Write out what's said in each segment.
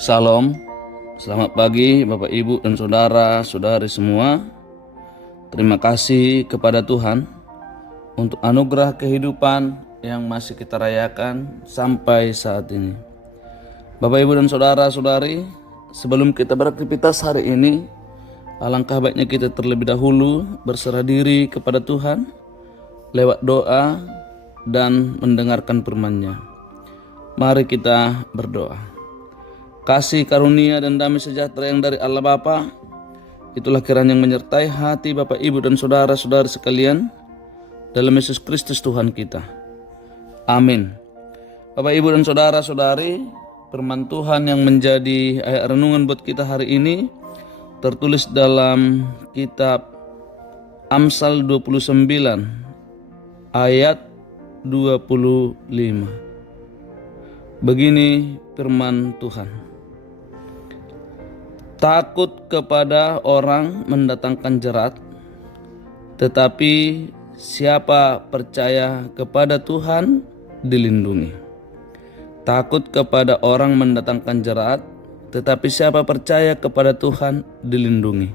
Salam, selamat pagi Bapak Ibu dan saudara-saudari semua. Terima kasih kepada Tuhan untuk anugerah kehidupan yang masih kita rayakan sampai saat ini. Bapak Ibu dan saudara-saudari, sebelum kita beraktivitas hari ini, alangkah baiknya kita terlebih dahulu berserah diri kepada Tuhan lewat doa dan mendengarkan firman-Nya. Mari kita berdoa. Kasih karunia dan damai sejahtera yang dari Allah Bapa, itulah kiranya yang menyertai hati Bapak Ibu dan saudara-saudari sekalian dalam Yesus Kristus Tuhan kita. Amin. Bapak Ibu dan saudara-saudari, firman Tuhan yang menjadi ayat renungan buat kita hari ini tertulis dalam kitab Amsal 29 ayat 25. Begini firman Tuhan. Takut kepada orang mendatangkan jerat, tetapi siapa percaya kepada Tuhan dilindungi. Takut kepada orang mendatangkan jerat, tetapi siapa percaya kepada Tuhan dilindungi.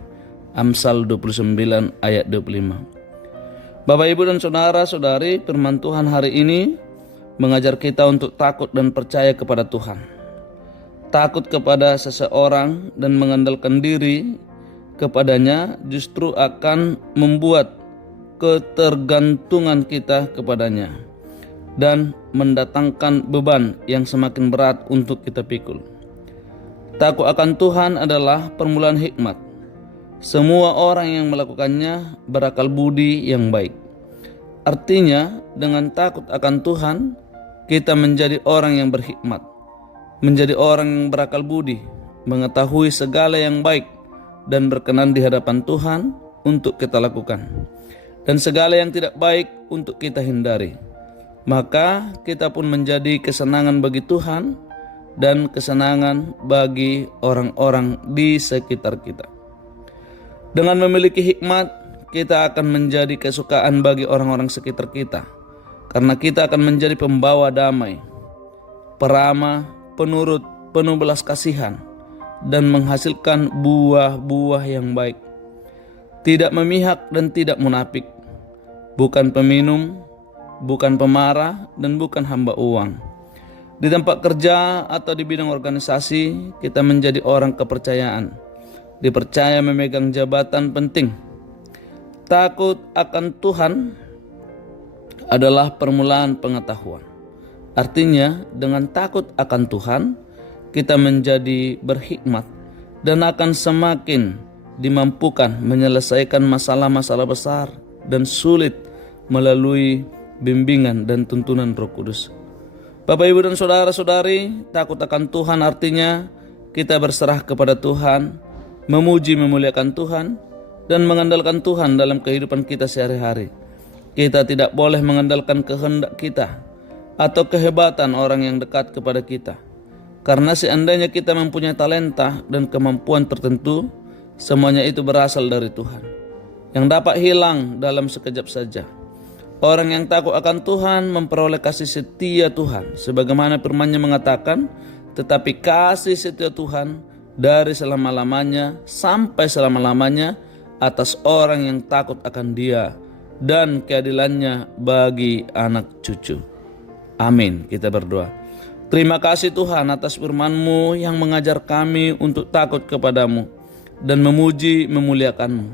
Amsal 29 ayat 25. Bapak Ibu dan saudara-saudari, firman Tuhan hari ini mengajar kita untuk takut dan percaya kepada Tuhan. Takut kepada seseorang dan mengandalkan diri kepadanya justru akan membuat ketergantungan kita kepadanya dan mendatangkan beban yang semakin berat untuk kita pikul. Takut akan Tuhan adalah permulaan hikmat. Semua orang yang melakukannya berakal budi yang baik. Artinya, dengan takut akan Tuhan, kita menjadi orang yang berhikmat, menjadi orang yang berakal budi, mengetahui segala yang baik dan berkenan di hadapan Tuhan untuk kita lakukan, dan segala yang tidak baik untuk kita hindari. Maka kita pun menjadi kesenangan bagi Tuhan dan kesenangan bagi orang-orang di sekitar kita. Dengan memiliki hikmat, kita akan menjadi kesukaan bagi orang-orang sekitar kita, karena kita akan menjadi pembawa damai, peramah, penurut, penuh belas kasihan, dan menghasilkan buah-buah yang baik. Tidak memihak dan tidak munafik, bukan peminum, bukan pemarah, dan bukan hamba uang. Di tempat kerja atau di bidang organisasi, kita menjadi orang kepercayaan, dipercaya memegang jabatan penting. Takut akan Tuhan adalah permulaan pengetahuan. Artinya, dengan takut akan Tuhan, kita menjadi berhikmat dan akan semakin dimampukan menyelesaikan masalah-masalah besar dan sulit melalui bimbingan dan tuntunan Roh Kudus. Bapak, Ibu, dan saudara-saudari, takut akan Tuhan artinya kita berserah kepada Tuhan, memuji memuliakan Tuhan, dan mengandalkan Tuhan dalam kehidupan kita sehari-hari. Kita tidak boleh mengandalkan kehendak kita atau kehebatan orang yang dekat kepada kita. Karena seandainya kita mempunyai talenta dan kemampuan tertentu, semuanya itu berasal dari Tuhan, yang dapat hilang dalam sekejap saja. Orang yang takut akan Tuhan memperoleh kasih setia Tuhan, sebagaimana firman-Nya mengatakan, tetapi kasih setia Tuhan dari selama-lamanya sampai selama-lamanya atas orang yang takut akan Dia, dan keadilannya bagi anak cucu. Amin. Kita berdoa. Terima kasih Tuhan atas firman-Mu yang mengajar kami untuk takut kepadamu dan memuji memuliakan-Mu.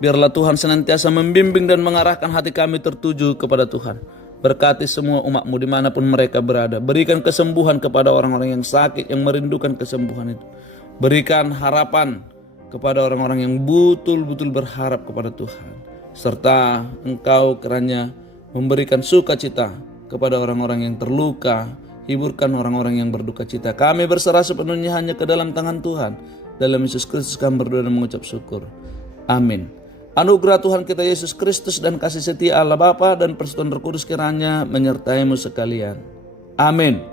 Biarlah Tuhan senantiasa membimbing dan mengarahkan hati kami tertuju kepada Tuhan. Berkati semua umat-Mu dimanapun mereka berada. Berikan kesembuhan kepada orang-orang yang sakit, yang merindukan kesembuhan itu. Berikan harapan kepada orang-orang yang betul-betul berharap kepada Tuhan. Serta Engkau kiranya memberikan sukacita kepada orang-orang yang terluka, hiburkan orang-orang yang berduka cita. Kami berserah sepenuhnya hanya ke dalam tangan Tuhan. Dalam Yesus Kristus kami berdoa dan mengucap syukur. Amin. Anugerah Tuhan kita Yesus Kristus dan kasih setia Allah Bapa dan persekutuan Roh Kudus kiranya menyertai-mu sekalian. Amin.